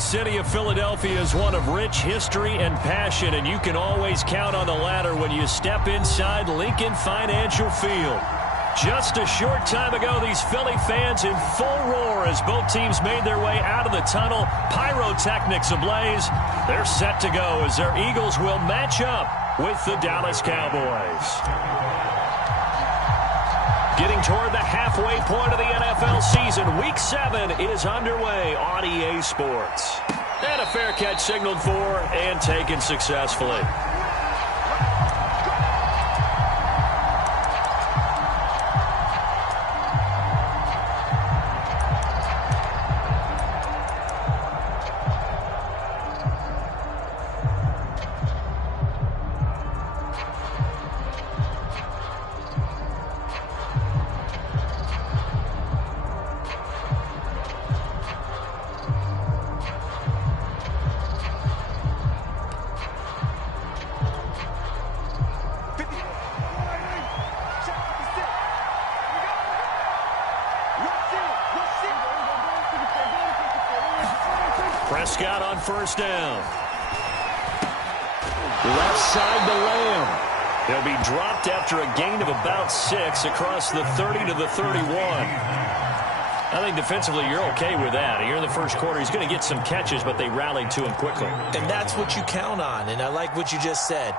city of Philadelphia is one of rich history and passion, and you can always count on the ladder when you step inside Lincoln Financial Field. Just a short time ago, these Philly fans in full roar as both teams made their way out of the tunnel. Pyrotechnics ablaze. They're set to go as their Eagles will match up with the Dallas Cowboys. Getting toward the halfway point of the NFL season, Week 7 is underway on EA Sports. And a fair catch signaled for and taken successfully. Prescott on first down. Left side to Lamb. He'll be dropped after a gain of about 6 across the 30 to the 31. I think defensively you're okay with that. Here in the first quarter, he's going to get some catches, but they rallied to him quickly. And that's what you count on, and I like what you just said.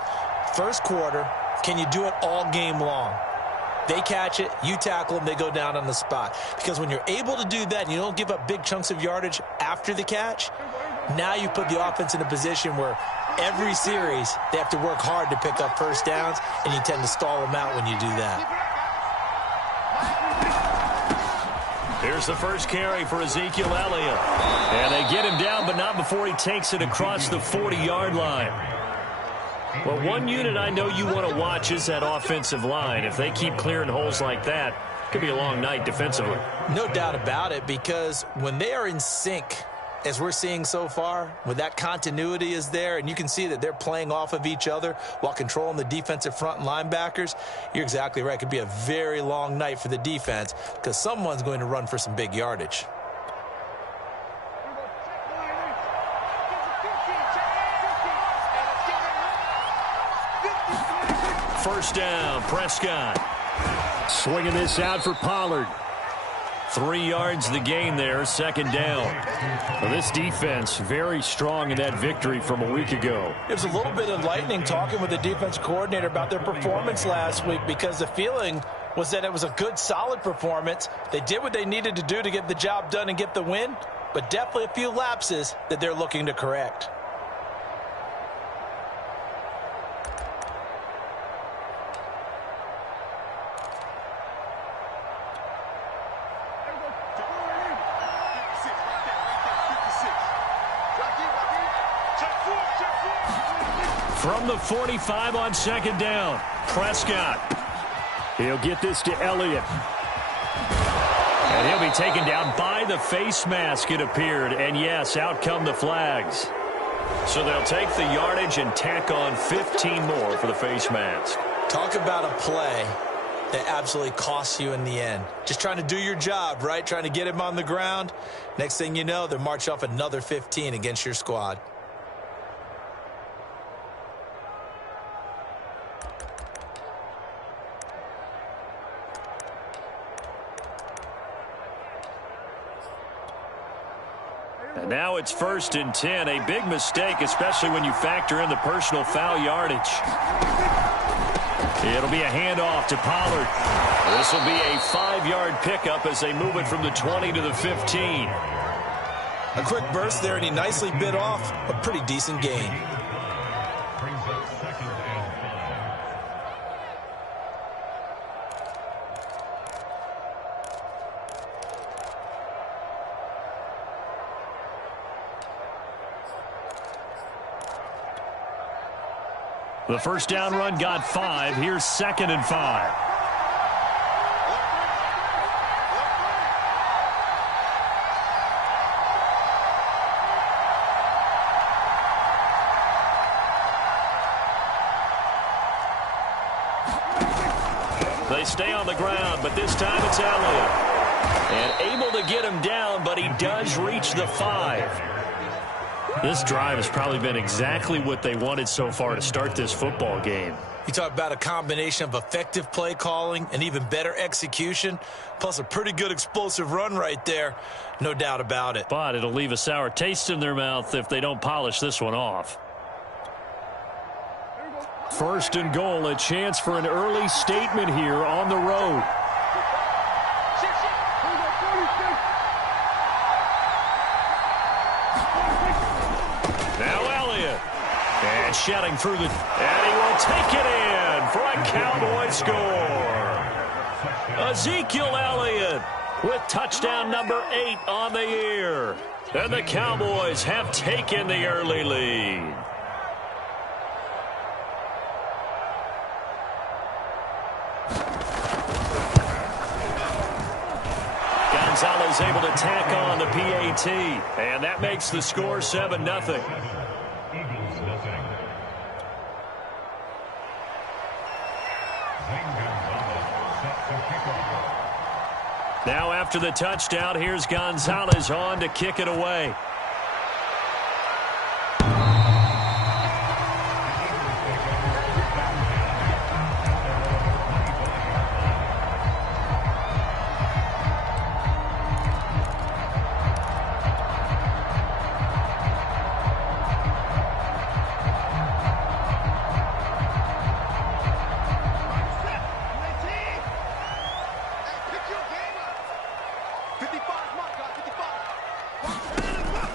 First quarter, can you do it all game long? They catch it, you tackle them, they go down on the spot. Because when you're able to do that and you don't give up big chunks of yardage after the catch, now you put the offense in a position where every series they have to work hard to pick up first downs, and you tend to stall them out when you do that. Here's the first carry for Ezekiel Elliott. And they get him down, but not before he takes it across the 40-yard line. Well, one unit I know you want to watch is that offensive line. If they keep clearing holes like that, it could be a long night defensively. No doubt about it, because when they are in sync, as we're seeing so far, when that continuity is there, and you can see that they're playing off of each other while controlling the defensive front and linebackers, you're exactly right. It could be a very long night for the defense because someone's going to run for some big yardage. First down, Prescott. Swinging this out for Pollard. 3 yards the gain there, second down. Well, this defense very strong in that victory from a week ago. It was a little bit enlightening talking with the defense coordinator about their performance last week because the feeling was that it was a good, solid performance. They did what they needed to do to get the job done and get the win, but definitely a few lapses that they're looking to correct. From the 45 on second down, Prescott. He'll get this to Elliott. And he'll be taken down by the face mask, it appeared. And yes, out come the flags. So they'll take the yardage and tack on 15 more for the face mask. Talk about a play that absolutely costs you in the end. Just trying to do your job, right? Trying to get him on the ground. Next thing you know, they're march off another 15 against your squad. And now it's 1st and 10. A big mistake, especially when you factor in the personal foul yardage. It'll be a handoff to Pollard. This will be a 5-yard pickup as they move it from the 20 to the 15. A quick burst there, and he nicely bit off a pretty decent gain. The first down run got 5. Here's 2nd and 5. They stay on the ground, but this time it's Elliott. And able to get him down, but he does reach the 5. This drive has probably been exactly what they wanted so far to start this football game. You talk about a combination of effective play calling and even better execution, plus a pretty good explosive run right there. No doubt about it. But it'll leave a sour taste in their mouth if they don't polish this one off. First and goal, a chance for an early statement here on the road. Now Elliott. And shouting through the... And he will take it in for a Cowboy score. Ezekiel Elliott with touchdown number 8 on the year. And the Cowboys have taken the early lead. Gonzalez able to tack on the PAT, and that makes the score 7-0. Now after the touchdown, here's Gonzalez on to kick it away.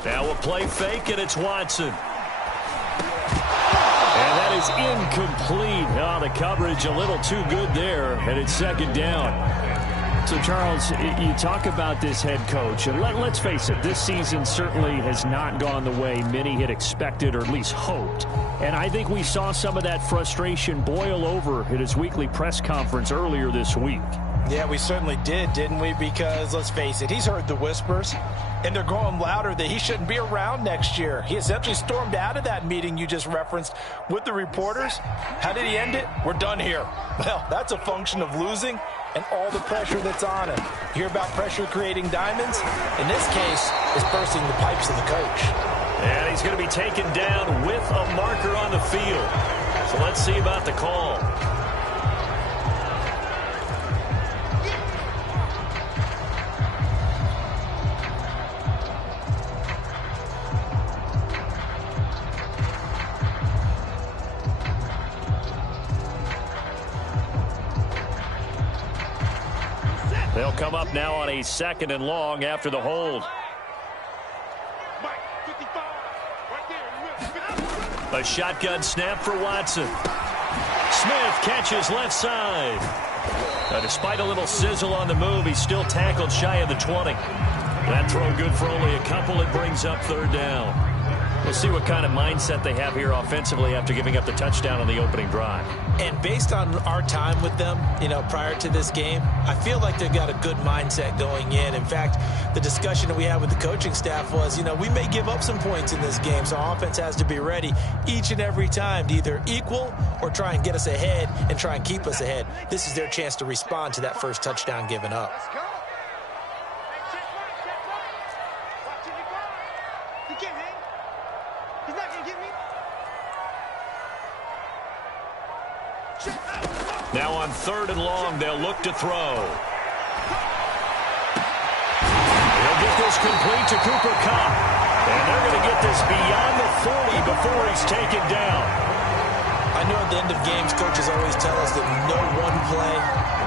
Now a play fake, and it's Watson. And that is incomplete. Oh, the coverage a little too good there, and it's second down. So, Charles, you talk about this head coach, and let's face it, this season certainly has not gone the way many had expected or at least hoped. And I think we saw some of that frustration boil over at his weekly press conference earlier this week. Yeah, we certainly did, didn't we? Because, let's face it, he's heard the whispers, and they're growing louder that he shouldn't be around next year. He essentially stormed out of that meeting you just referenced with the reporters. How did he end it? We're done here. Well, that's a function of losing and all the pressure that's on him. You hear about pressure creating diamonds? In this case, it's bursting the pipes of the coach. And he's going to be taken down with a marker on the field. So let's see about the call. They'll come up now on a 2nd and long after the hold. A shotgun snap for Watson. Smith catches left side. Now, despite a little sizzle on the move, he's still tackled shy of the 20. That throw good for only a couple. It brings up 3rd down. We'll see what kind of mindset they have here offensively after giving up the touchdown on the opening drive. And based on our time with them, prior to this game, I feel like they've got a good mindset going in. In fact, the discussion that we had with the coaching staff was, we may give up some points in this game, so our offense has to be ready each and every time to either equal or try and get us ahead and try and keep us ahead. This is their chance to respond to that first touchdown given up. Now on 3rd and long, they'll look to throw. They'll get this complete to Cooper Kupp. And they're going to get this beyond the 40 before he's taken down. I know at the end of games, coaches always tell us that no one play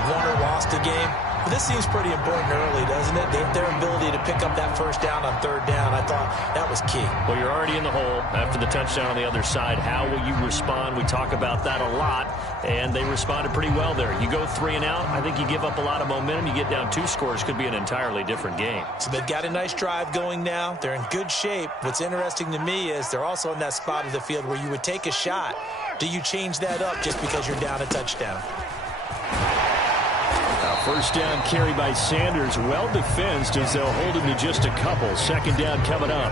won or lost a game. But this seems pretty important early, doesn't it? Their ability to pick up that first down on 3rd down, I thought that was key. Well, you're already in the hole after the touchdown on the other side. How will you respond? We talk about that a lot, and they responded pretty well there. You go 3 and out, I think you give up a lot of momentum. You get down 2 scores, could be an entirely different game. So they've got a nice drive going now. They're in good shape. What's interesting to me is they're also in that spot of the field where you would take a shot. Do you change that up just because you're down a touchdown? First down carry by Sanders, well defensed as they'll hold him to just a couple. 2nd down coming up.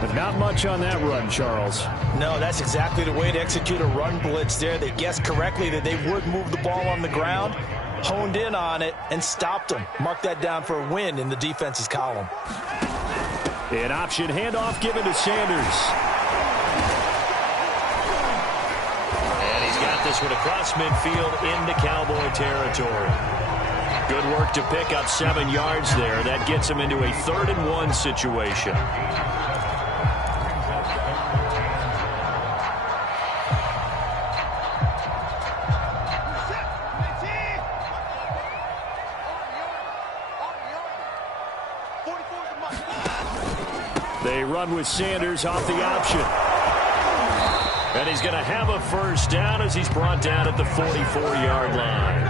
But not much on that run, Charles. No, that's exactly the way to execute a run blitz there. They guessed correctly that they would move the ball on the ground, honed in on it, and stopped them. Mark that down for a win in the defense's column. An option handoff given to Sanders. And he's got this one across midfield into Cowboy territory. Good work to pick up 7 yards there. That gets him into a 3rd-and-1 situation. They run with Sanders off the option. And he's going to have a 1st down as he's brought down at the 44-yard line.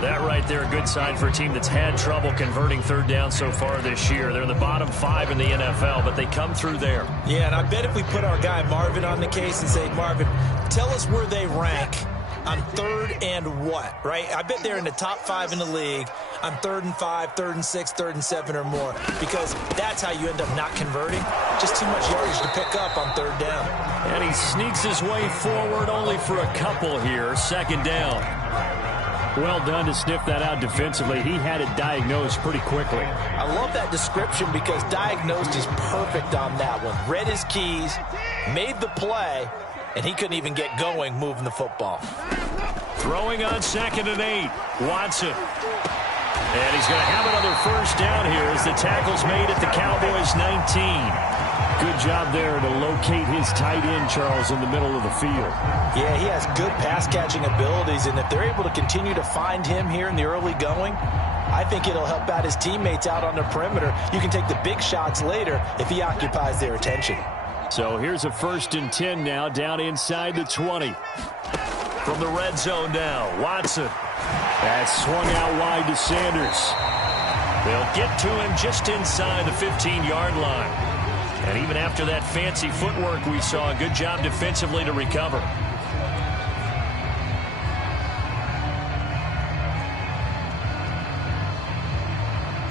That right there, a good sign for a team that's had trouble converting 3rd down so far this year. They're in the bottom 5 in the NFL, but they come through there. Yeah, and I bet if we put our guy Marvin on the case and say, Marvin, tell us where they rank on 3rd and what, right? I bet they're in the top 5 in the league on 3rd and 5, 3rd and 6, 3rd and 7 or more, because that's how you end up not converting. Just too much yardage to pick up on 3rd down. And he sneaks his way forward only for a couple here. 2nd down. Well done to sniff that out defensively. He had it diagnosed pretty quickly. I love that description because diagnosed is perfect on that one. Read his keys, made the play, and he couldn't even get going moving the football. Throwing on 2nd and 8. Watson. And he's going to have another 1st down here as the tackle's made at the Cowboys' 19. Good job there to locate his tight end, Charles, in the middle of the field. Yeah, he has good pass-catching abilities, and if they're able to continue to find him here in the early going, I think it'll help out his teammates out on the perimeter. You can take the big shots later if he occupies their attention. So here's a 1st and 10 now, down inside the 20. From the red zone now, Watson. That's swung out wide to Sanders. They'll get to him just inside the 15-yard line. And even after that fancy footwork we saw, a good job defensively to recover.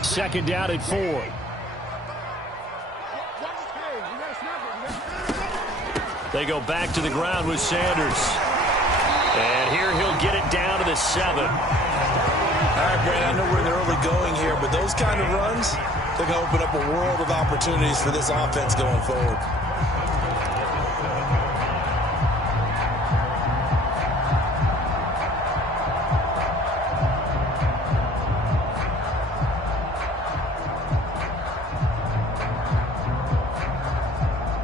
Second down at 4. They go back to the ground with Sanders. And here he'll get it down to the 7. All right, Brad, I know we're in the early going here, but those kind of runs, they're going to open up a world of opportunities for this offense going forward.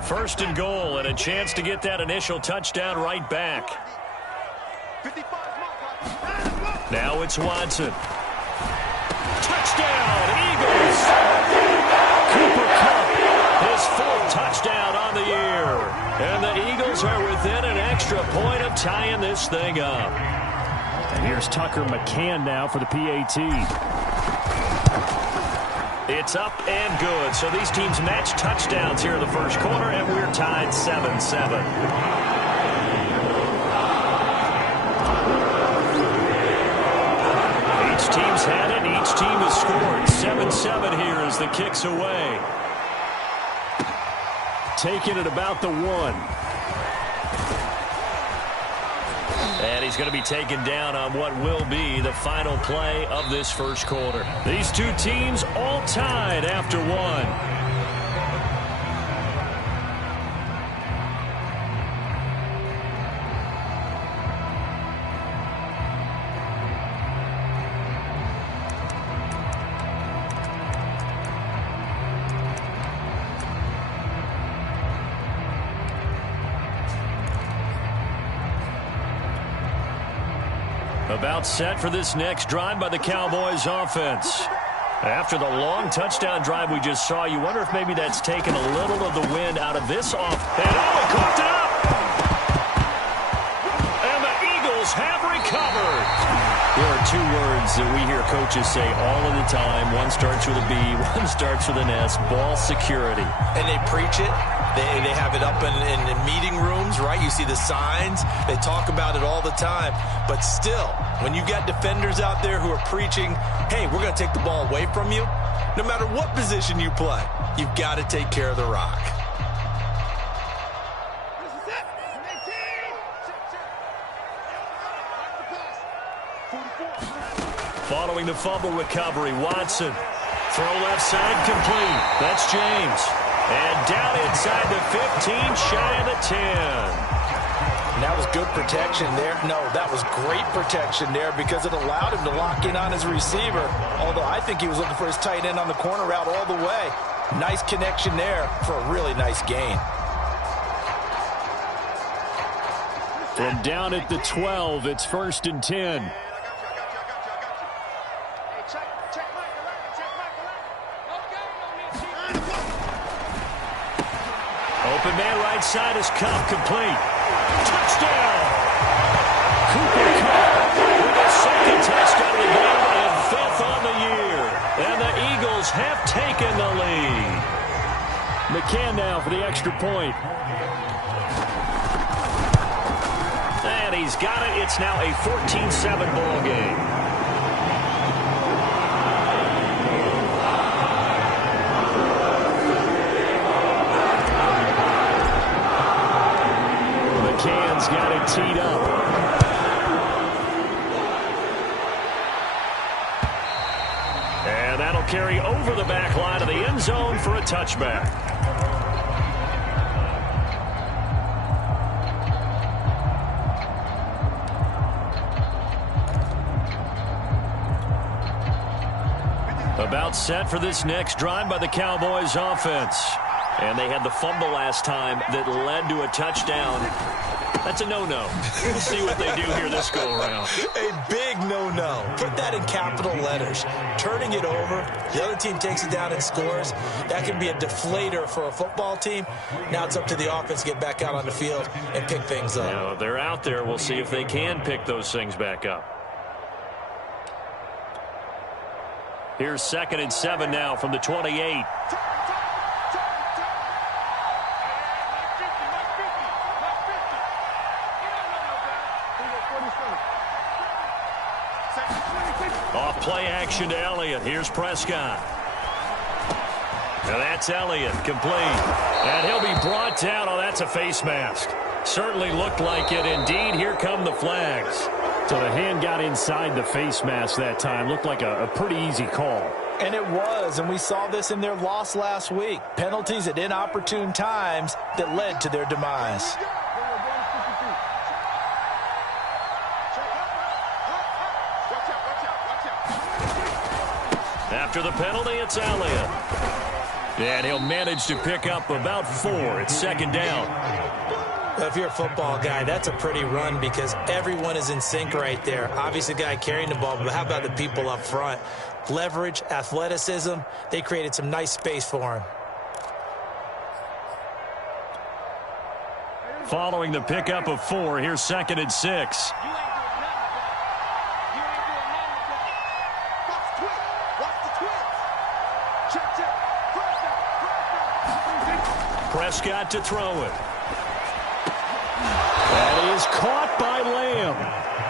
First and goal, and a chance to get that initial touchdown right back. Now it's Watson. Touchdown, Eagles! Cooper Kupp, his 4th touchdown on the year. And the Eagles are within an extra point of tying this thing up. And here's Tucker McCann now for the PAT. It's up and good. So these teams match touchdowns here in the first quarter, and we're tied 7-7. Team's had it. Each team has scored. 7-7 here as the kick's away. Taking it about the 1. And he's going to be taken down on what will be the final play of this first quarter. These two teams all tied after 1. About set for this next drive by the Cowboys offense. After the long touchdown drive we just saw, you wonder if maybe that's taken a little of the wind out of this offense. And oh, he coughed it up! And the Eagles have recovered. There are 2 words that we hear coaches say all of the time. One starts with a B, one starts with an S. Ball security. And they preach it. They have it up in meeting rooms, right? You see the signs. They talk about it all the time. But still, when you got defenders out there who are preaching, hey, we're going to take the ball away from you, no matter what position you play, you've got to take care of the rock. Following the fumble recovery, Watson Throw left side complete. That's James. And down inside the 15, shy of the 10. And that was good protection there. No, that was great protection there because it allowed him to lock in on his receiver. Although I think he was looking for his tight end on the corner route all the way. Nice connection there for a really nice gain. From down at the 12, it's 1st and 10. Open man right side is Cup complete. Touchdown! Cooper Kupp with a second touchdown of the game and 5th on the year. And the Eagles have taken the lead. McCann now for the extra point. And he's got it. It's now a 14-7 ball game. McCann's got it teed up. And that'll carry over the back line of the end zone for a touchback. About set for this next drive by the Cowboys offense. And they had the fumble last time that led to a touchdown. That's a no-no. We'll see what they do here this go-around. A big no-no. Put that in capital letters. Turning it over, the other team takes it down and scores. That can be a deflator for a football team. Now it's up to the offense to get back out on the field and pick things up. Now, they're out there. We'll see if they can pick those things back up. Here's 2nd and 7 now from the 28. Off play action to Elliott. Here's Prescott. Now that's Elliott, complete. And he'll be brought down. Oh, that's a face mask. Certainly looked like it. Indeed, here come the flags. So the hand got inside the face mask that time. Looked like a pretty easy call. And it was, and we saw this in their loss last week. Penalties at inopportune times that led to their demise. After the penalty, it's Elliott. And he'll manage to pick up about 4. It's 2nd down. Well, if you're a football guy, that's a pretty run because everyone is in sync right there. Obviously, the guy carrying the ball, but how about the people up front? Leverage, athleticism, they created some nice space for him. Following the pickup of 4, here's 2nd and 6. Prescott to throw it. And he is caught by Lamb.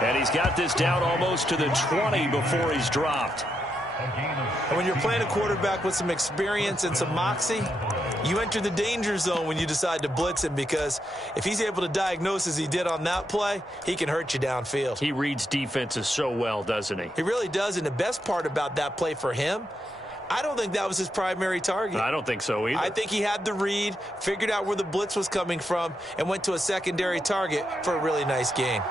And he's got this down almost to the 20 before he's dropped. And when you're playing a quarterback with some experience and some moxie, you enter the danger zone when you decide to blitz him because if he's able to diagnose as he did on that play, he can hurt you downfield. He reads defenses so well, doesn't he? He really does, and the best part about that play for him, I don't think that was his primary target. I don't think so either. I think he had the read, figured out where the blitz was coming from, and went to a secondary target for a really nice gain.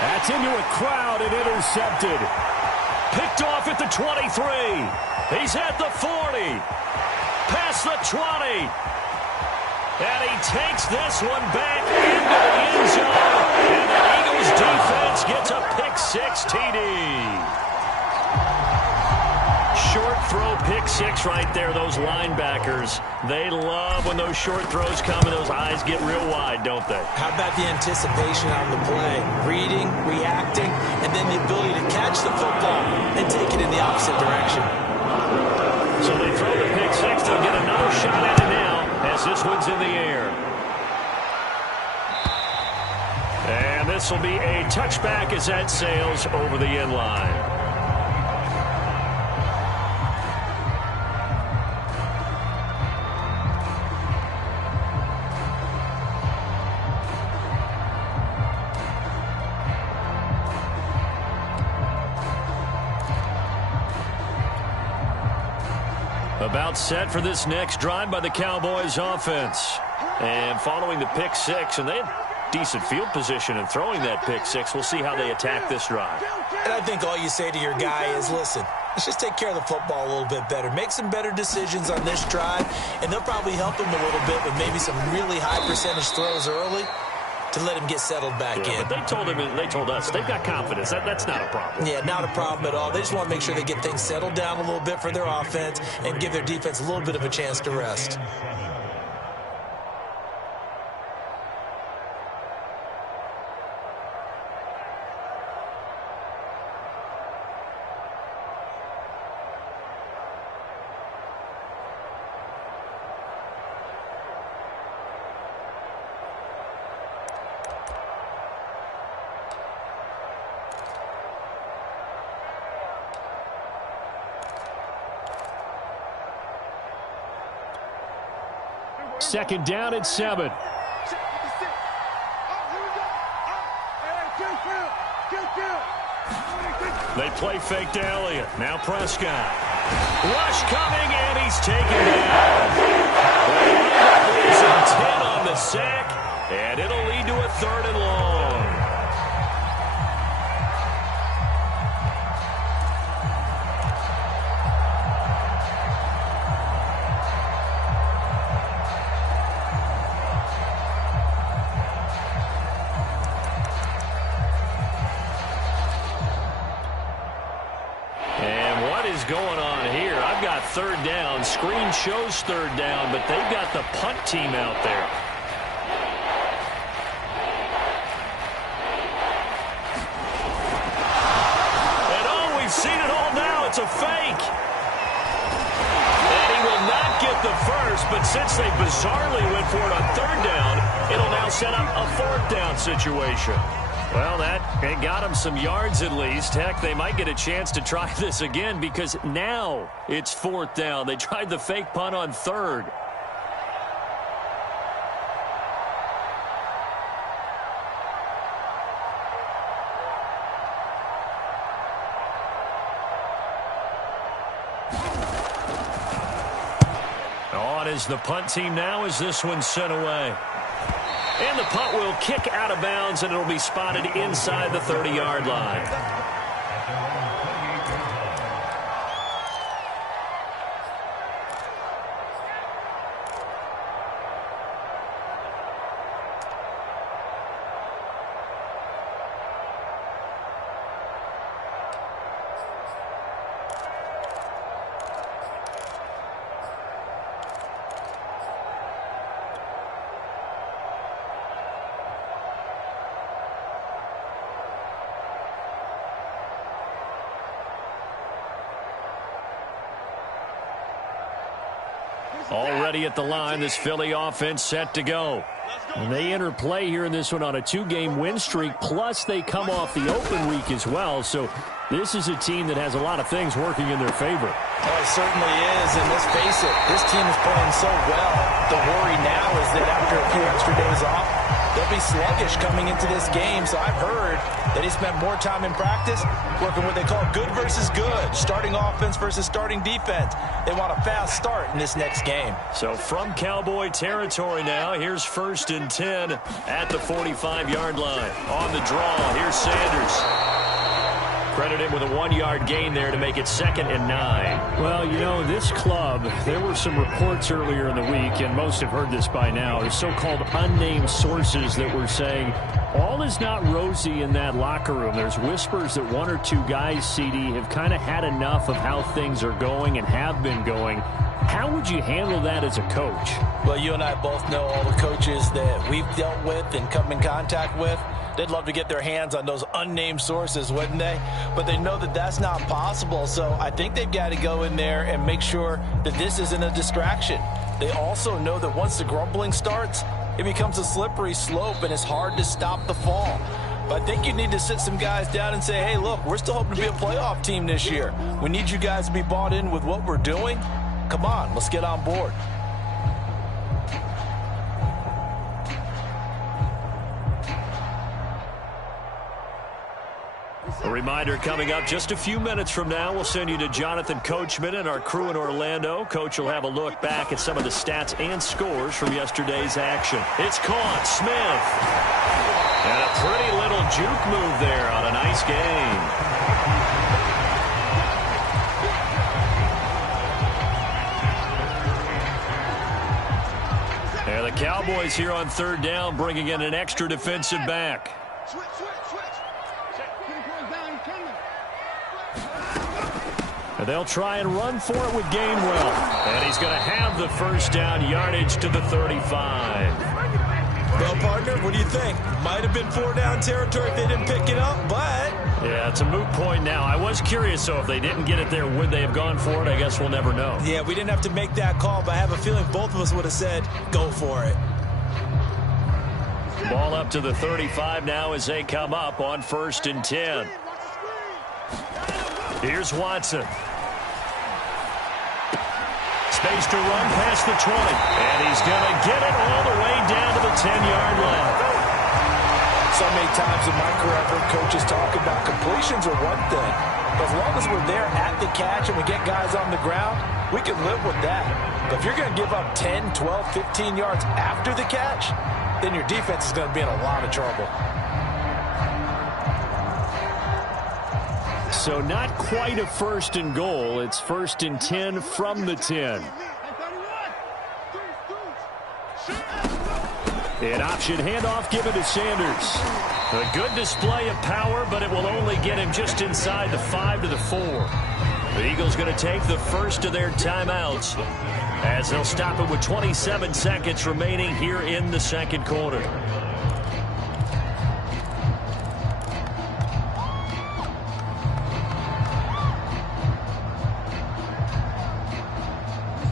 That's into a crowd and intercepted. Picked off at the 23. He's at the 40. Past the 20. And he takes this one back into the end zone. And the Eagles defense gets a pick-6 TD. Short throw pick-6 right there. Those linebackers, they love when those short throws come and those eyes get real wide, don't they? How about the anticipation on the play? Reading, reacting, and then the ability to catch the football and take it in the opposite direction. So they throw the pick-6. They'll get another shot at it now as this one's in the air. And this will be a touchback as that sails over the end line. About set for this next drive by the Cowboys offense. And following the pick six, and they had decent field position in throwing that pick six. We'll see how they attack this drive. And I think all you say to your guy is, listen, let's just take care of the football a little bit better. Make some better decisions on this drive, and they'll probably help him a little bit with maybe some really high percentage throws early to let him get settled back in. But they told us they've got confidence. That's not a problem. Yeah, not a problem at all. They just want to make sure they get things settled down a little bit for their offense and give their defense a little bit of a chance to rest. Second down and 7. They play fake to Elliott. Now Prescott. Rush coming, and he's taken down. He's in 10 on the sack, and it'll lead to a 3rd and long. Going on here. I've got 3rd down. Screen shows 3rd down, but they've got the punt team out there. And oh, we've seen it all now. It's a fake. And he will not get the first, but since they bizarrely went for it on 3rd down, it'll now set up a 4th down situation. Well, that got them some yards at least. Heck, they might get a chance to try this again because now it's 4th down. They tried the fake punt on 3rd. On is the punt team now as this one's sent away. And the punt will kick out of bounds, and it'll be spotted inside the 30-yard line. Already at the line, this Philly offense set to go. And they enter play here in this one on a 2-game win streak, plus they come off the open week as well. So this is a team that has a lot of things working in their favor. Oh, it certainly is, and let's face it, this team is playing so well. The worry now is that after a few extra days off, they'll be sluggish coming into this game. So I've heard that he spent more time in practice working what they call good versus good, starting offense versus starting defense. They want a fast start in this next game. So from Cowboy territory now, here's 1st and 10 at the 45-yard line. On the draw, here's Sanders. Credit him with a 1-yard gain there to make it 2nd and 9. Well, you know, this club, there were some reports earlier in the week, and most have heard this by now, the so-called unnamed sources that were saying all is not rosy in that locker room. There's whispers that 1 or 2 guys, CD, have kind of had enough of how things are going and have been going. How would you handle that as a coach? Well, you and I both know all the coaches that we've dealt with and come in contact with. They'd love to get their hands on those unnamed sources, wouldn't they? But they know that that's not possible, so I think they've got to go in there and make sure that this isn't a distraction. They also know that once the grumbling starts, it becomes a slippery slope, and it's hard to stop the fall. But I think you need to sit some guys down and say, hey, look, we're still hoping to be a playoff team this year. We need you guys to be bought in with what we're doing. Come on, let's get on board. A reminder coming up just a few minutes from now, we'll send you to Jonathan Coachman and our crew in Orlando. Coach will have a look back at some of the stats and scores from yesterday's action. It's caught. Smith. And a pretty little juke move there on a nice game. And the Cowboys here on third down bringing in an extra defensive back. And they'll try and run for it with Gainwell. And he's going to have the first down, yardage to the 35. Well, partner, what do you think? Might have been 4-down territory if they didn't pick it up, but... Yeah, it's a moot point now. I was curious, so if they didn't get it there, would they have gone for it? I guess we'll never know. Yeah, we didn't have to make that call, but I have a feeling both of us would have said, go for it. Ball up to the 35 now as they come up on 1st and 10. Here's Watson. Space to run past the 20. And he's going to get it all the way down to the 10-yard line. So many times in my career, I've heard coaches talk about completions are one thing. As long as we're there at the catch and we get guys on the ground, we can live with that. But if you're going to give up 10, 12, 15 yards after the catch, then your defense is going to be in a lot of trouble. So not quite a 1st and goal. It's 1st and 10 from the 10. An option handoff given to Sanders. A good display of power, but it will only get him just inside the 5 to the 4. The Eagles going to take the first of their timeouts as they'll stop it with 27 seconds remaining here in the second quarter.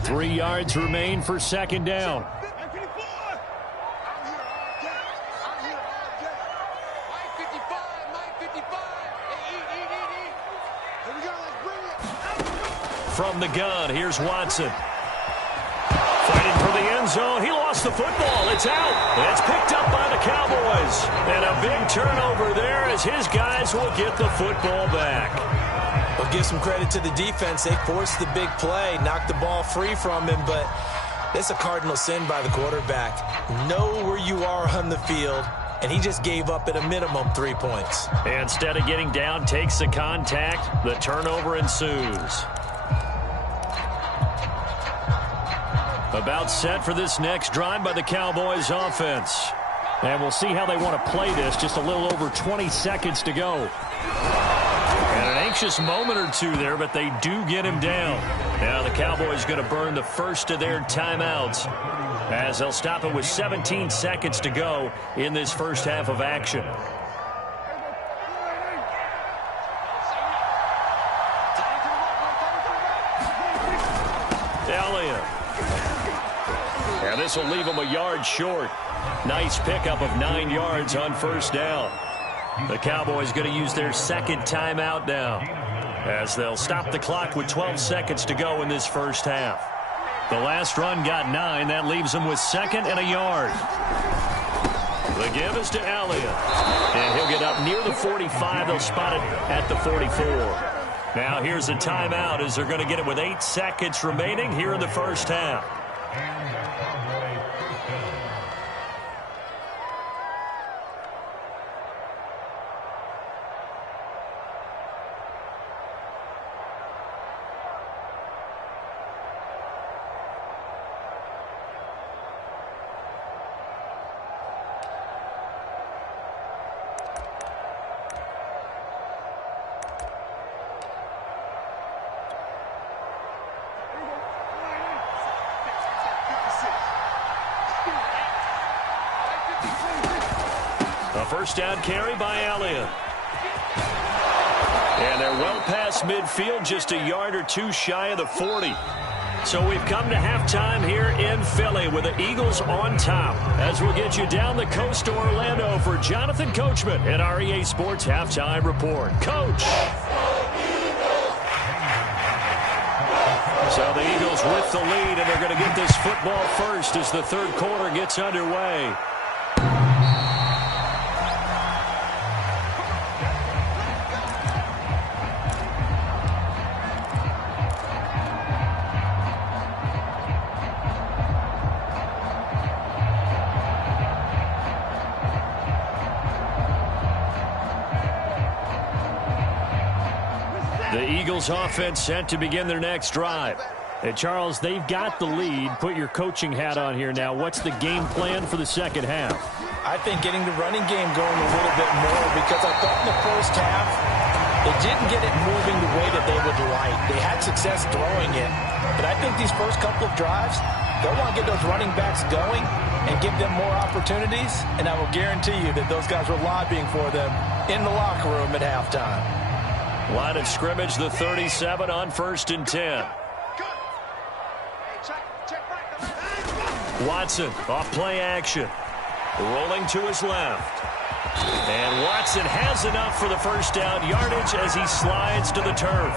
Three yards remain for second down. From the gun, here's Watson. Fighting for the end zone. He lost the football. It's out. It's picked up by the Cowboys. And a big turnover there as his guys will get the football back. Well, give some credit to the defense. They forced the big play, knocked the ball free from him, but it's a cardinal sin by the quarterback. Know where you are on the field, and he just gave up at a minimum 3 points. Instead of getting down, takes the contact. The turnover ensues. About set for this next drive by the Cowboys offense. And we'll see how they want to play this. Just a little over 20 seconds to go. And an anxious moment or two there, but they do get him down. Now the Cowboys going to burn the first of their timeouts as they'll stop it with 17 seconds to go in this first half of action. And this will leave them a yard short. Nice pickup of 9 yards on first down. The Cowboys going to use their second timeout now as they'll stop the clock with 12 seconds to go in this first half. The last run got 9. That leaves them with 2nd and a yard. The give is to Elliott. And he'll get up near the 45. They'll spot it at the 44. Now here's a timeout as they're going to get it with 8 seconds remaining here in the first half. First down carry by Elliott. And they're well past midfield, just a yard or two shy of the 40. So we've come to halftime here in Philly with the Eagles on top. As we'll get you down the coast to Orlando for Jonathan Coachman at our EA Sports Halftime Report. Coach! So the Eagles with the lead, and they're going to get this football first as the third quarter gets underway. The Eagles offense set to begin their next drive. Hey, Charles, they've got the lead. Put your coaching hat on here now. What's the game plan for the second half? I think getting the running game going a little bit more, because I thought in the first half they didn't get it moving the way that they would like. They had success throwing it, but I think these first couple of drives, they'll want to get those running backs going and give them more opportunities, and I will guarantee you that those guys were lobbying for them in the locker room at halftime. Line of scrimmage, the 37 on 1st and 10. Watson off play action. Rolling to his left. And Watson has enough for the first down yardage as he slides to the turf.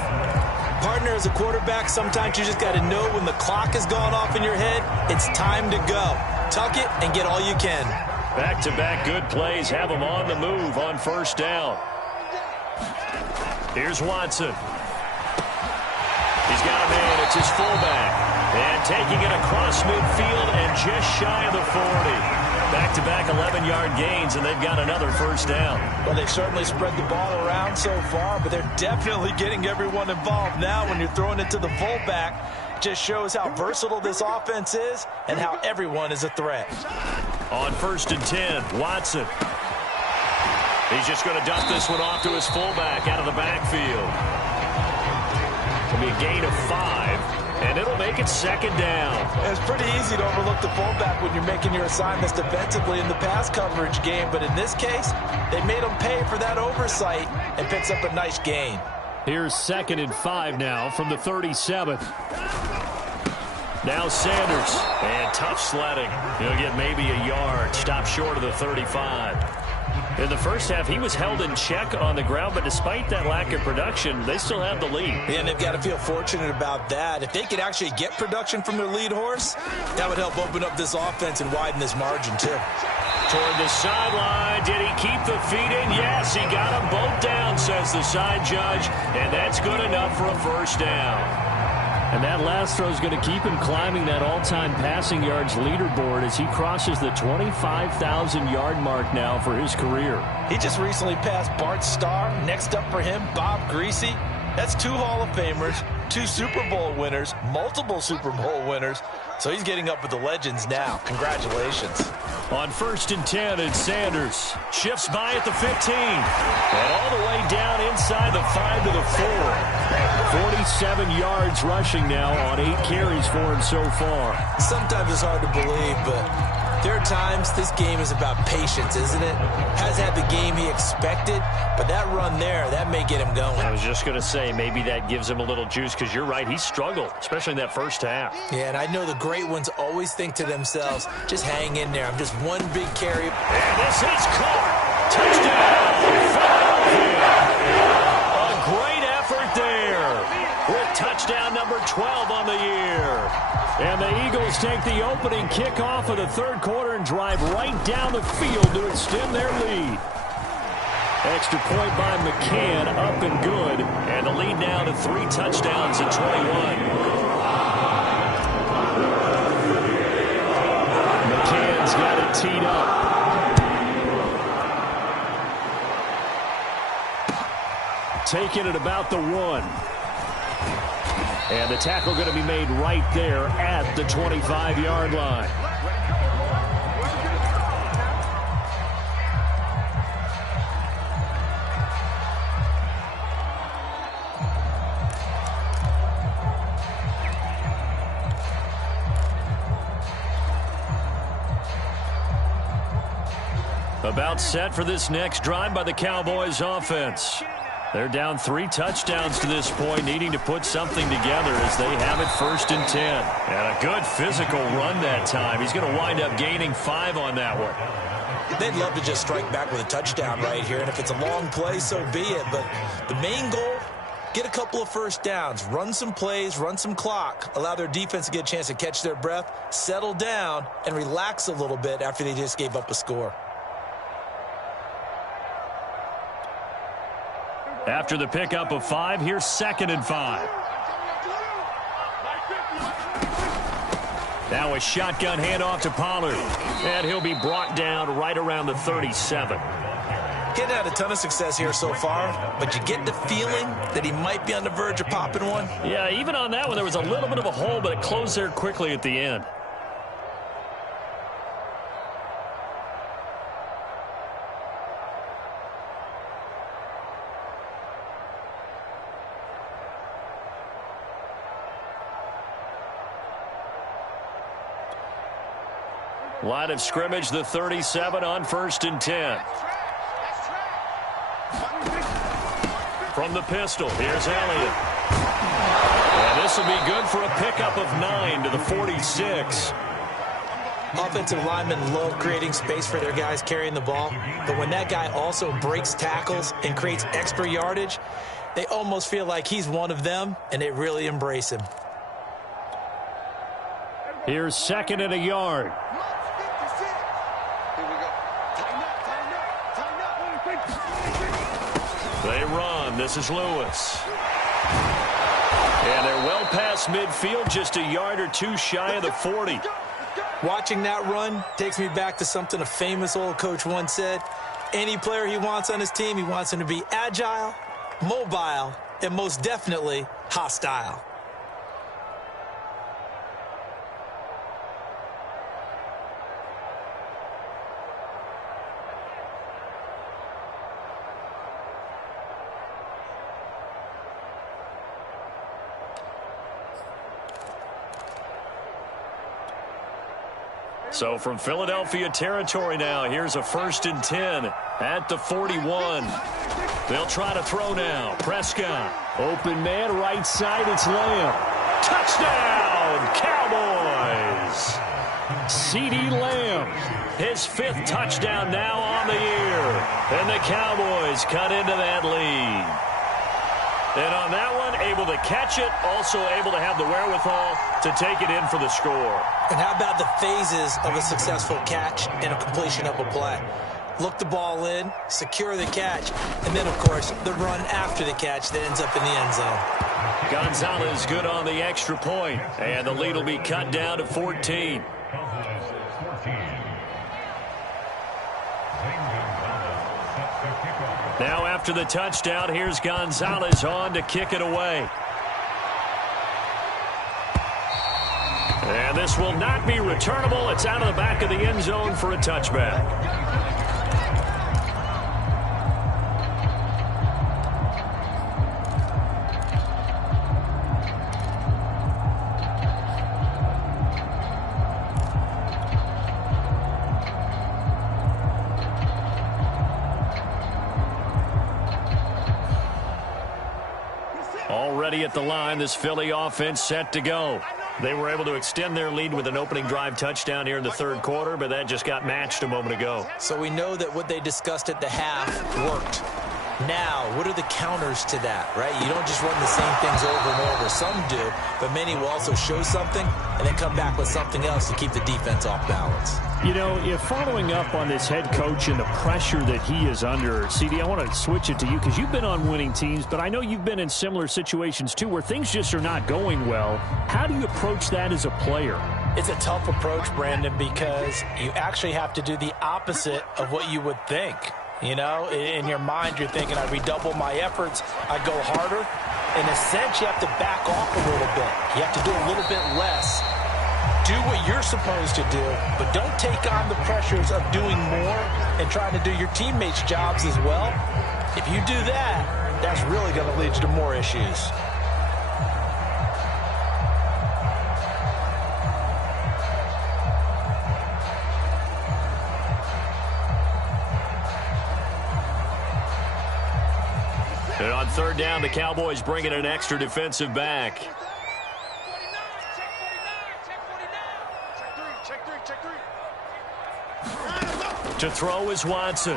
Partner, as a quarterback, sometimes you just got to know when the clock has gone off in your head, it's time to go. Tuck it and get all you can. Back-to-back good plays have him on the move on 1st down. Here's Watson. He's got a man. It's his fullback. And taking it across midfield and just shy of the 40. Back-to-back 11-yard gains, and they've got another first down. Well, they've certainly spread the ball around so far, but they're definitely getting everyone involved now when you're throwing it to the fullback. Just shows how versatile this offense is and how everyone is a threat. On 1st and 10, Watson. He's just going to dump this one off to his fullback out of the backfield. It'll be a gain of 5, and it'll make it 2nd down. It's pretty easy to overlook the fullback when you're making your assignments defensively in the pass coverage game, but in this case, they made him pay for that oversight and picks up a nice gain. Here's 2nd and 5 now from the 37. Now Sanders, and tough sledding. He'll get maybe a yard, stop short of the 35. In the first half, he was held in check on the ground, but despite that lack of production, they still have the lead. Yeah, and they've got to feel fortunate about that. If they could actually get production from their lead horse, that would help open up this offense and widen this margin, too. Toward the sideline, did he keep the feet in? Yes, he got them both down, says the side judge, and that's good enough for a first down. And that last throw is going to keep him climbing that all-time passing yards leaderboard as he crosses the 25,000-yard mark now for his career. He just recently passed Bart Starr. Next up for him, Bob Greasy. That's 2 Hall of Famers, 2 Super Bowl winners, multiple Super Bowl winners. So he's getting up with the legends now. Congratulations. On 1st and 10, it's Sanders. Shifts by at the 15. And all the way down inside the 5 to the 4. 47 yards rushing now on 8 carries for him so far. Sometimes it's hard to believe, but there are times this game is about patience, isn't it? Hasn't had the game he expected, but that run there, that may get him going. I was just going to say, maybe that gives him a little juice, because you're right, he struggled, especially in that first half. Yeah, and I know the great ones always think to themselves, just hang in there. I'm just one big carry. And this is caught. Touchdown, Philadelphia. A great effort there with touchdown number 12 on the year. And the Eagles take the opening kickoff of the 3rd quarter and drive right down the field to extend their lead. Extra point by McCann, up and good. And the lead now to 3 touchdowns at 21. McCann's got it teed up. Taking it about the 1. And the tackle going to be made right there at the 25-yard line. About set for this next drive by the Cowboys offense. They're down 3 touchdowns to this point, needing to put something together as they have it 1st and 10. And a good physical run that time. He's going to wind up gaining 5 on that one. They'd love to just strike back with a touchdown right here, and if it's a long play, so be it. But the main goal, get a couple of first downs, run some plays, run some clock, allow their defense to get a chance to catch their breath, settle down, and relax a little bit after they just gave up a score. After the pickup of 5, here's 2nd and 5. Now a shotgun handoff to Pollard. And he'll be brought down right around the 37. He hadn't had a ton of success here so far, but you get the feeling that he might be on the verge of popping one. Yeah, even on that one, there was a little bit of a hole, but it closed there quickly at the end. Line of scrimmage, the 37 on 1st and 10. From the pistol, here's Elliott. And this will be good for a pickup of 9 to the 46. Offensive linemen love creating space for their guys carrying the ball, but when that guy also breaks tackles and creates extra yardage, they almost feel like he's one of them, and they really embrace him. Here's 2nd and a yard. They run. This is Lewis. And they're well past midfield, just a yard or two shy of the 40. Watching that run takes me back to something a famous old coach once said. Any player he wants on his team, he wants him to be agile, mobile, and most definitely hostile. So from Philadelphia territory now, here's a 1st and 10 at the 41. They'll try to throw now. Prescott. Open man, right side, it's Lamb. Touchdown, Cowboys! CeeDee Lamb. His 5th touchdown now on the year. And the Cowboys cut into that lead. And on that one, able to catch it, also able to have the wherewithal to take it in for the score. And how about the phases of a successful catch and a completion of a play? Look the ball in, secure the catch, and then, of course, the run after the catch that ends up in the end zone. Gonzalez good on the extra point, and the lead will be cut down to 14. Now after the touchdown, here's Gonzalez on to kick it away. And this will not be returnable. It's out of the back of the end zone for a touchback. Already at the line, this Philly offense set to go. They were able to extend their lead with an opening drive touchdown here in the 3rd quarter, but that just got matched a moment ago. So we know that what they discussed at the half worked. Now, what are the counters to that, right? You don't just run the same things over and over. Some do, but many will also show something and then come back with something else to keep the defense off balance. You know, if following up on this head coach and the pressure that he is under, CD, I want to switch it to you because you've been on winning teams, but I know you've been in similar situations too where things just are not going well. How do you approach that as a player? It's a tough approach, Brandon, because you actually have to do the opposite of what you would think. You know, in your mind, you're thinking, I redouble my efforts, I go harder. In a sense, you have to back off a little bit. You have to do a little bit less. Do what you're supposed to do, but don't take on the pressures of doing more and trying to do your teammates' jobs as well. If you do that, that's really going to lead you to more issues. And on 3rd down, the Cowboys bring in an extra defensive back. To throw is Watson.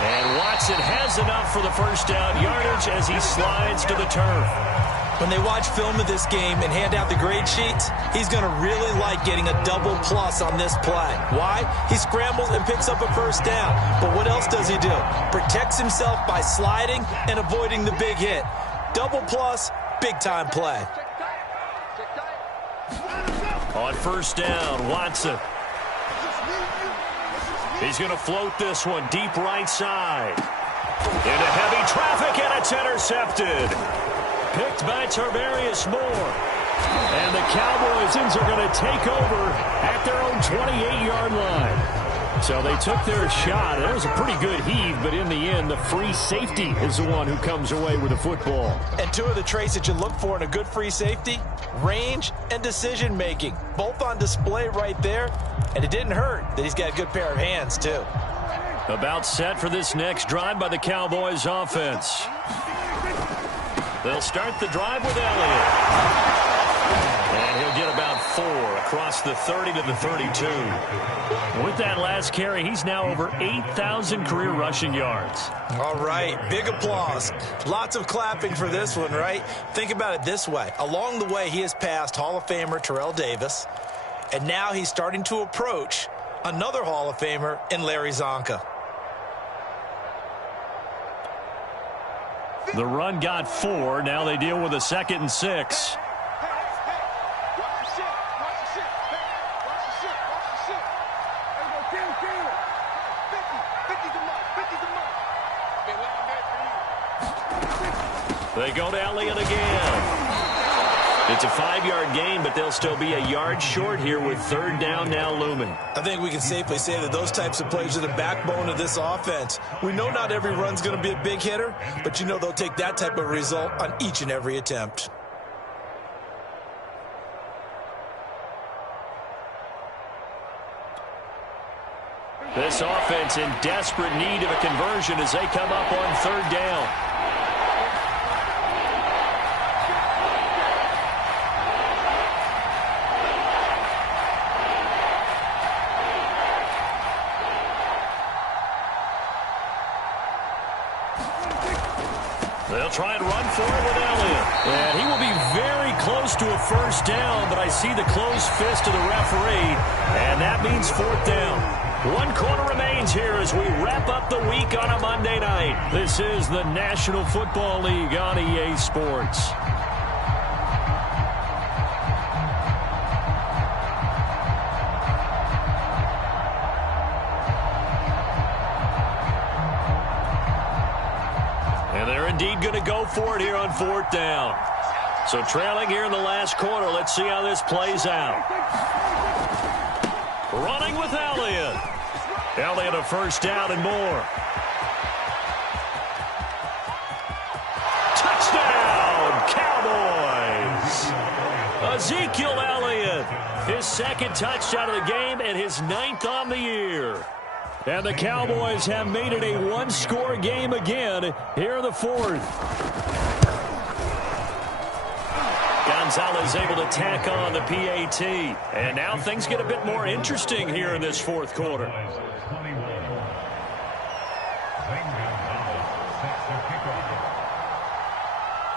And Watson has enough for the 1st down yardage as he slides to the turf. When they watch film of this game and hand out the grade sheets, he's going to really like getting a double plus on this play. Why? He scrambles and picks up a 1st down. But what else does he do? Protects himself by sliding and avoiding the big hit. Double plus, big-time play. On 1st down, Watson. He's going to float this one deep right side. Into heavy traffic, and it's intercepted. Picked by Tarvarius Moore. And the Cowboys are going to take over at their own 28-yard line. So they took their shot. It was a pretty good heave, but in the end, the free safety is the one who comes away with the football. And two of the traits that you look for in a good free safety, range and decision-making, both on display right there. And it didn't hurt that he's got a good pair of hands, too. About set for this next drive by the Cowboys offense. They'll start the drive with Elliott. And he'll get about 4 across the 30 to the 32. With that last carry, he's now over 8,000 career rushing yards. All right, big applause. Lots of clapping for this one, right? Think about it this way. Along the way, he has passed Hall of Famer Terrell Davis, and now he's starting to approach another Hall of Famer in Larry Zonka. The run got 4. Now they deal with a 2nd and 6. They go to Elliott again. It's a 5-yard gain, but they'll still be a yard short here with 3rd down now looming. I think we can safely say that those types of plays are the backbone of this offense. We know not every run's going to be a big hitter, but you know they'll take that type of result on each and every attempt. This offense in desperate need of a conversion as they come up on 3rd down. They'll try and run for it with Elliott. And he will be very close to a 1st down, but I see the closed fist of the referee, and that means 4th down. 1 quarter remains here as we wrap up the week on a Monday night. This is the National Football League on EA Sports. Indeed going to go for it here on 4th down. So trailing here in the last quarter. Let's see how this plays out. Running with Elliott. Elliott a 1st down and more. Touchdown, Cowboys. Ezekiel Elliott. His 2nd touchdown of the game and his 9th on the year. And the Cowboys have made it a 1-score game again here in the 4th. Gonzalez able to tack on the PAT. And now things get a bit more interesting here in this 4th quarter.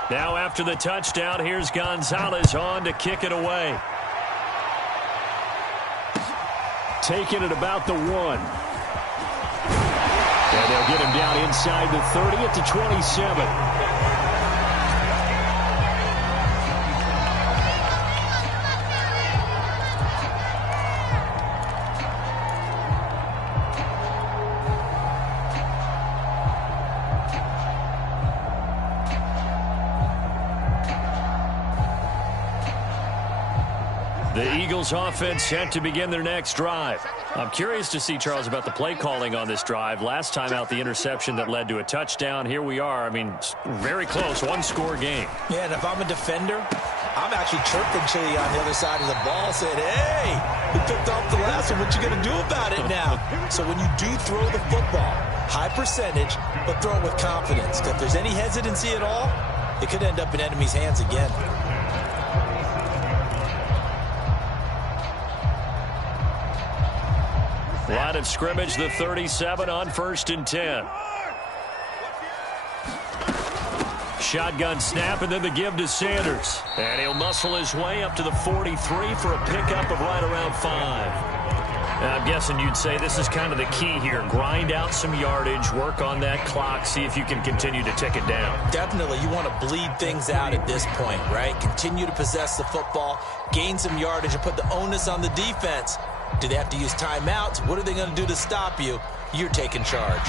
Now after the touchdown, here's Gonzalez on to kick it away. Taking it about the 1. And they'll get him down inside the 30 at the 27. The Eagles offense set to begin their next drive. I'm curious to see, Charles, about the play calling on this drive. Last time out, the interception that led to a touchdown. Here we are. I mean, very close, 1-score game. Yeah, and if I'm a defender, I'm actually chirping Chili on the other side of the ball, saying, hey, we picked off the last one. What you going to do about it now? So when you do throw the football, high percentage, but throw it with confidence. If there's any hesitancy at all, it could end up in enemy's hands again. Line of scrimmage, the 37 on 1st and 10. Shotgun snap, and then the give to Sanders. And he'll muscle his way up to the 43 for a pickup of right around 5. Now, I'm guessing you'd say this is kind of the key here. Grind out some yardage, work on that clock, see if you can continue to tick it down. Definitely. You want to bleed things out at this point, right? Continue to possess the football, gain some yardage, and put the onus on the defense. Do they have to use timeouts? What are they going to do to stop you? You're taking charge.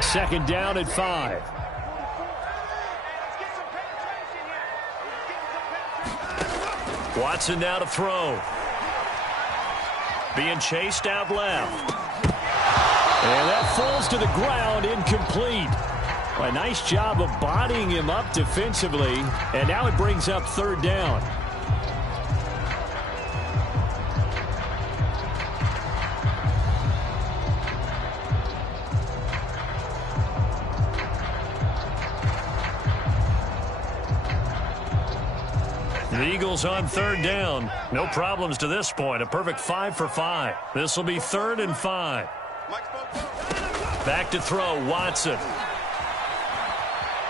2nd down and 5. Watson now to throw. Being chased out left. And that falls to the ground, incomplete. A nice job of bodying him up defensively. And now it brings up 3rd down. The Eagles on 3rd down. No problems to this point. A perfect 5 for 5. This will be 3rd and 5. Back to throw, Watson.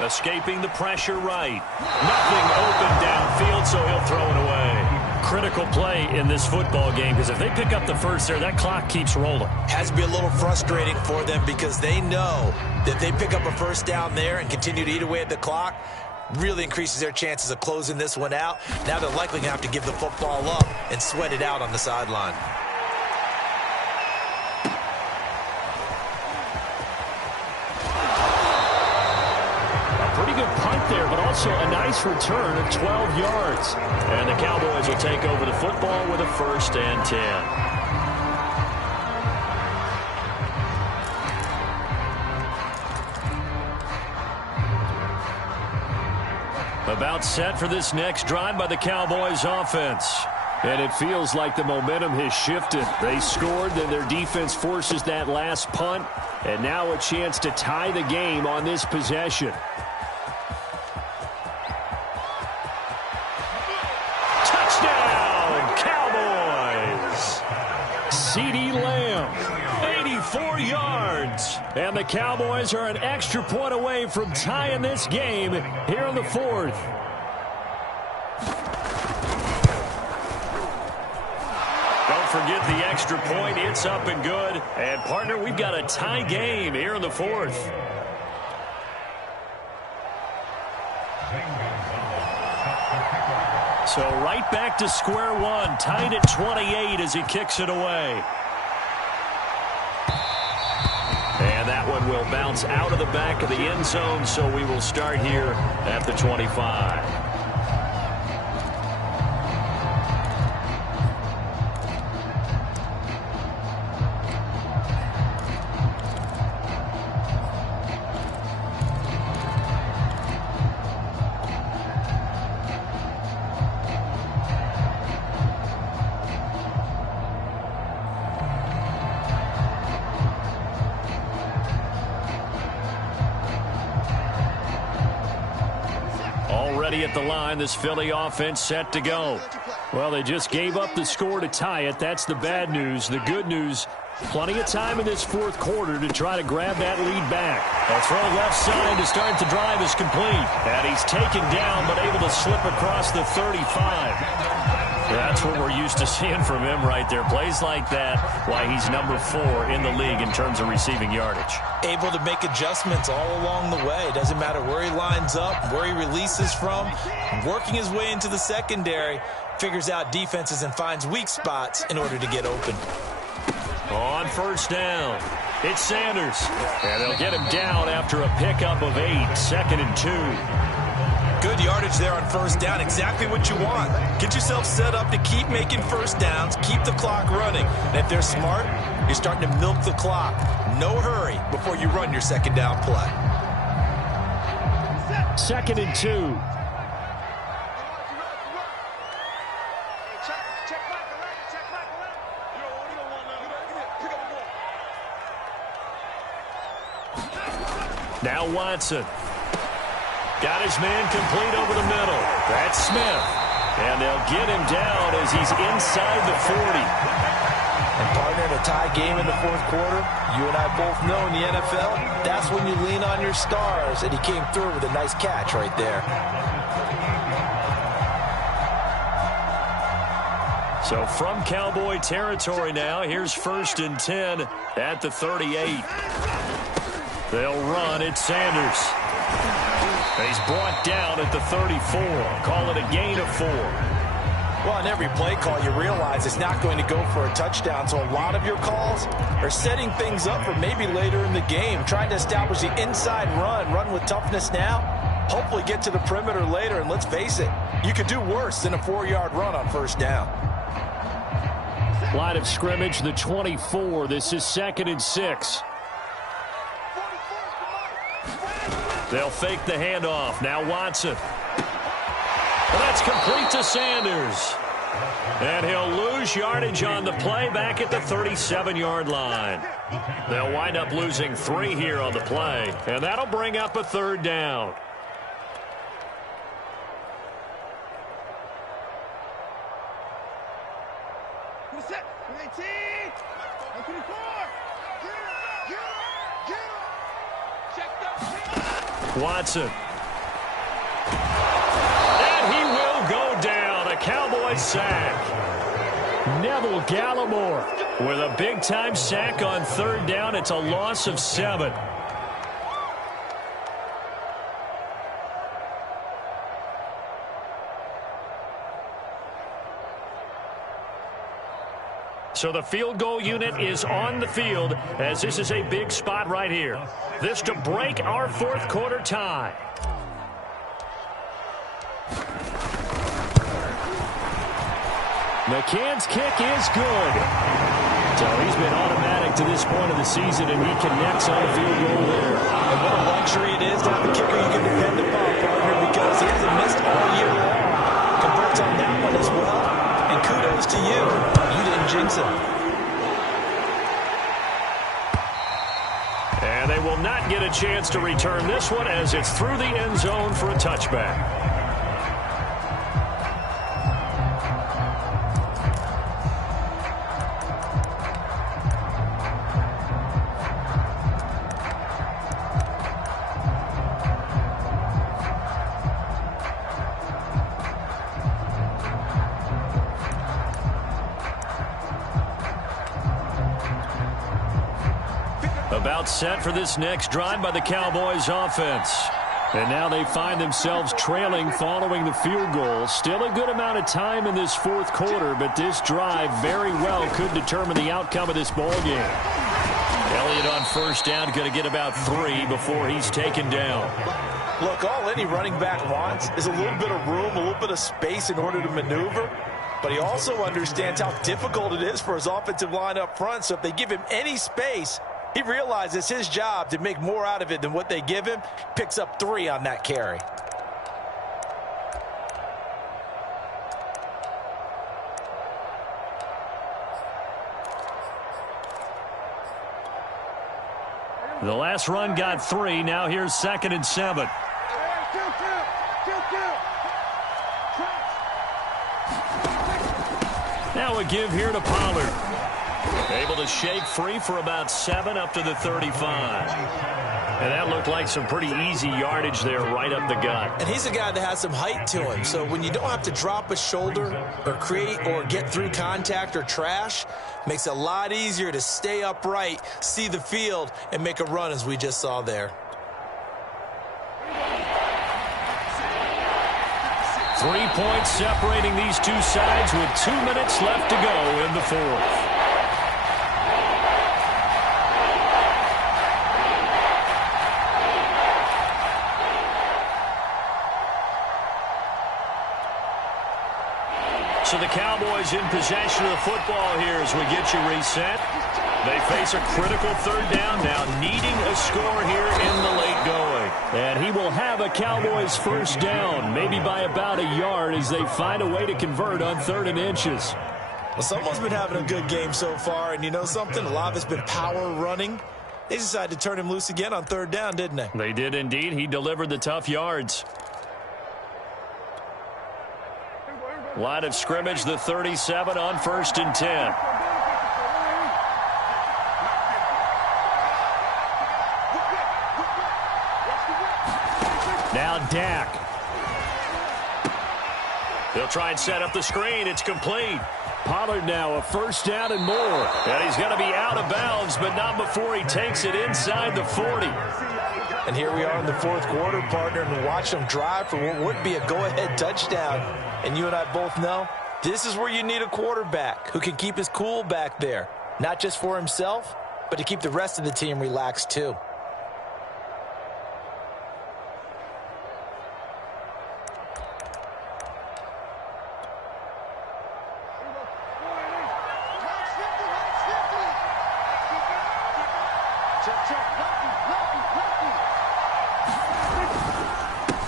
Escaping the pressure right. Nothing open downfield, so he'll throw it away. Critical play in this football game, because if they pick up the first there, that clock keeps rolling. Has to be a little frustrating for them because they know that if they pick up a first down there and continue to eat away at the clock, really increases their chances of closing this one out. Now they're likely going to have to give the football up and sweat it out on the sideline. A pretty good punt there, but also a nice return of 12 yards. And the Cowboys will take over the football with a 1st and 10. About set for this next drive by the Cowboys offense. And it feels like the momentum has shifted. They scored, then their defense forces that last punt. And now a chance to tie the game on this possession. Touchdown, Cowboys! CeeDee Lamb, 84 yards. And the Cowboys are an extra point away from tying this game here in the 4th. Don't forget the extra point. It's up and good. And, partner, we've got a tie game here in the 4th. So right back to square one. Tied at 28 as he kicks it away. And that one will bounce out of the back of the end zone, so we will start here at the 25. At the line, this Philly offense set to go. Well, they just gave up the score to tie it. That's the bad news. The good news, plenty of time in this 4th quarter to try to grab that lead back. A throw left side to start the drive is complete. And he's taken down but able to slip across the 35. That's what we're used to seeing from him right there. Plays like that, why he's number 4 in the league in terms of receiving yardage. Able to make adjustments all along the way. Doesn't matter where he lines up, where he releases from. Working his way into the secondary, figures out defenses and finds weak spots in order to get open. On 1st down, it's Sanders. And they'll get him down after a pickup of 8, 2nd and 2. Good yardage there on 1st down. Exactly what you want. Get yourself set up to keep making 1st downs, keep the clock running. And if they're smart, you're starting to milk the clock. No hurry before you run your 2nd down play. 2nd and 2. Now Watson. Got his man complete over the middle. That's Smith. And they'll get him down as he's inside the 40. And, partner, in a tie game in the 4th quarter, you and I both know in the NFL, that's when you lean on your stars. And he came through with a nice catch right there. So from Cowboy territory now, here's 1st and 10 at the 38. They'll run. It's Sanders. He's brought down at the 34. Call it a gain of 4. Well, on every play call, you realize it's not going to go for a touchdown, so a lot of your calls are setting things up for maybe later in the game, trying to establish the inside run with toughness now, hopefully get to the perimeter later, and let's face it, you could do worse than a 4-yard run on first down. Line of scrimmage, the 24. This is 2nd and 6. They'll fake the handoff. Now Watson. And that's complete to Sanders. And he'll lose yardage on the play back at the 37-yard line. They'll wind up losing 3 here on the play. And that'll bring up a 3rd down. Watson. And he will go down. A Cowboy sack. Neville Gallimore With a big-time sack on 3rd down. It's a loss of 7. So the field goal unit is on the field as this is a big spot right here. This to break our 4th quarter tie. McCann's kick is good. So he's been automatic to this point of the season, and he connects on a field goal there. And what a luxury it is to have a kicker you can depend upon, partner, because he hasn't missed all year long. Converts on that one as well. And kudos to you. You didn't jinx him. And they will not get a chance to return this one as it's through the end zone for a touchback. About set for this next drive by the Cowboys offense. And now they find themselves trailing following the field goal. Still a good amount of time in this 4th quarter, but this drive very well could determine the outcome of this ball game. Elliott on 1st down, going to get about 3 before he's taken down. Look, all any running back wants is a little bit of room, a little bit of space in order to maneuver. But he also understands how difficult it is for his offensive line up front. So if they give him any space, he realizes his job to make more out of it than what they give him. Picks up 3 on that carry. The last run got 3. Now here's 2nd and 7. Now a give here to Pollard. Able to shake free for about 7 up to the 35. And that looked like some pretty easy yardage there right up the gut. And he's a guy that has some height to him. So when you don't have to drop a shoulder or create or get through contact or trash, makes it a lot easier to stay upright, see the field, and make a run as we just saw there. 3 points separating these two sides with 2 minutes left to go in the 4th. So the Cowboys in possession of the football here as we get you reset. They face a critical 3rd down now, needing a score here in the late going. And he will have a Cowboys 1st down, maybe by about a yard as they find a way to convert on 3rd and inches. Well, someone's been having a good game so far, and you know something? A lot of it's been power running. They decided to turn him loose again on 3rd down, didn't they? They did indeed. He delivered the tough yards. Line of scrimmage, the 37 on 1st and 10. Now Dak. He'll try and set up the screen. It's complete. Pollard now a 1st down and more. And he's going to be out of bounds, but not before he takes it inside the 40. And here we are in the 4th quarter, partner, and watch them drive for what would be a go-ahead touchdown. And you and I both know This is where you need a quarterback who can keep his cool back there. Not just for himself, but to keep the rest of the team relaxed too.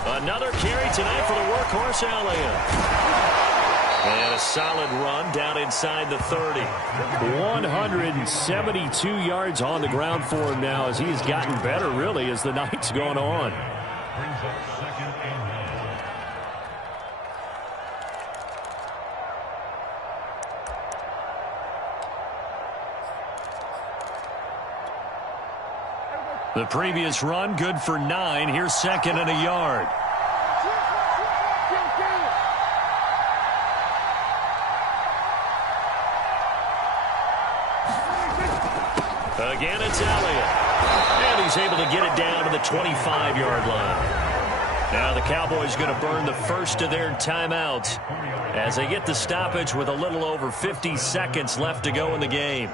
Another carry tonight for the workhorse, Elliott. And a solid run down inside the 30. 172 yards on the ground for him now as he's gotten better, really, as the night's gone on. The previous run, good for 9. Here's second and a yard. Again, it's Elliott. And he's able to get it down to the 25-yard line. Now the Cowboys going to burn the first of their timeouts as they get the stoppage with a little over 50 seconds left to go in the game.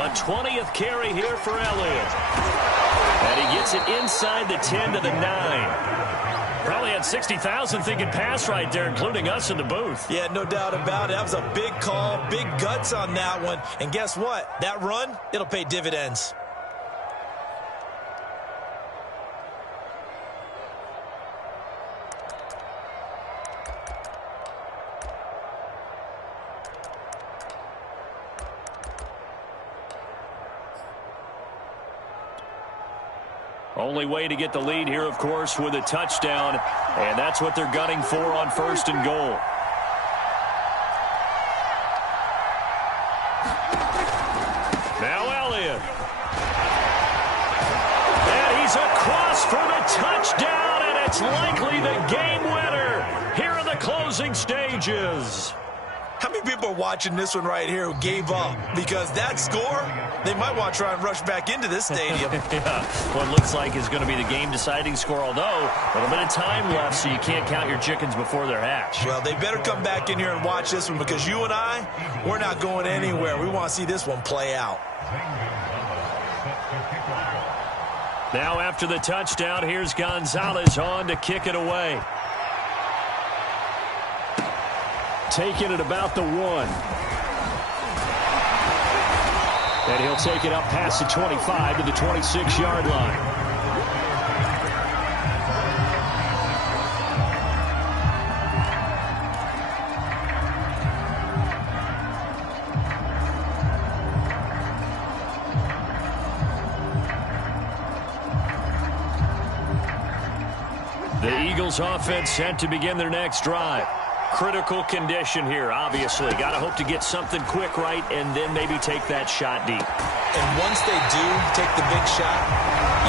A 20th carry here for Elliott. And he gets it inside the 10 to the 9. Probably had 60,000 thinking pass right there, including us in the booth. Yeah, no doubt about it. That was a big call, big guts on that one. And guess what? That run, it'll pay dividends. Only way to get the lead here, of course, with a touchdown, and that's what they're gunning for on first and goal. Now Elliott. And he's across for the touchdown, and it's likely the game winner here in the closing stages. How many people are watching this one right here who gave up? Because that score, they might want to try and rush back into this stadium. Yeah, what looks like is going to be the game-deciding score, although a little bit of time left, so you can't count your chickens before they're hatched. Well, they better come back in here and watch this one because you and I, we're not going anywhere. We want to see this one play out. Now after the touchdown, here's Gonzalez on to kick it away. Taking it about the 1. And he'll take it up past the 25 to the 26-yard line. The Eagles offense set to begin their next drive. Critical condition here, obviously. Got to hope to get something quick right and then maybe take that shot deep. And once they do take the big shot,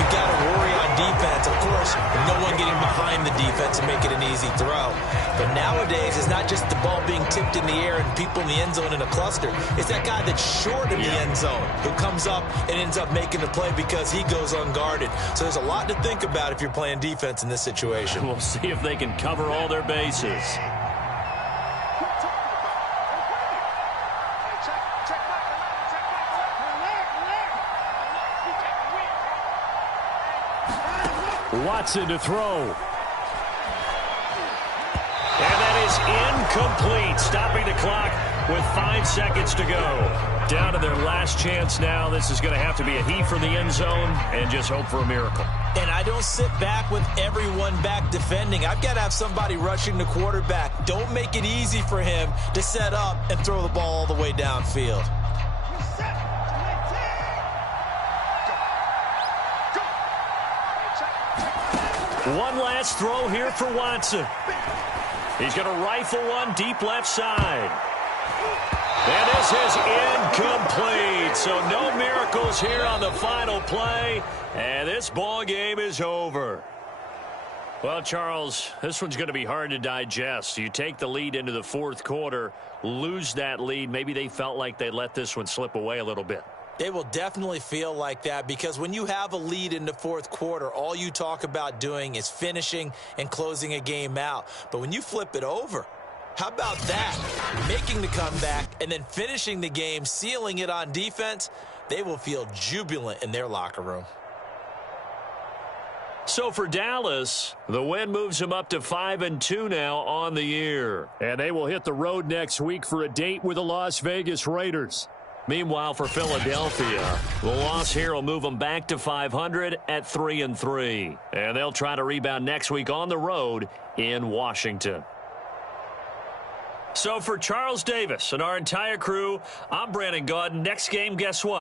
you got to worry on defense. Of course, no one getting behind the defense and make it an easy throw. But nowadays, it's not just the ball being tipped in the air and people in the end zone in a cluster. It's that guy that's short in the end zone who comes up and ends up making the play because he goes unguarded. So there's a lot to think about if you're playing defense in this situation. We'll see if they can cover all their bases. Watson to throw. And that is incomplete, stopping the clock with 5 seconds to go. Down to their last chance now. This is going to have to be a heave for the end zone and just hope for a miracle. And I don't sit back with everyone back defending. I've got to have somebody rushing the quarterback. Don't make it easy for him to set up and throw the ball all the way downfield. One last throw here for Watson. He's going to rifle one deep left side. And this is incomplete. So no miracles here on the final play. And this ball game is over. Well, Charles, this one's going to be hard to digest. You take the lead into the fourth quarter, lose that lead. Maybe they felt like they let this one slip away a little bit. They will definitely feel like that because when you have a lead in the fourth quarter, all you talk about doing is finishing and closing a game out. But when you flip it over, how about that? Making the comeback and then finishing the game, sealing it on defense, they will feel jubilant in their locker room. So for Dallas, the win moves them up to 5-2 now on the year. And they will hit the road next week for a date with the Las Vegas Raiders. Meanwhile, for Philadelphia, the loss here will move them back to 500 at 3-3. And they'll try to rebound next week on the road in Washington. So for Charles Davis and our entire crew, I'm Brandon Gaudin. Next game, guess what?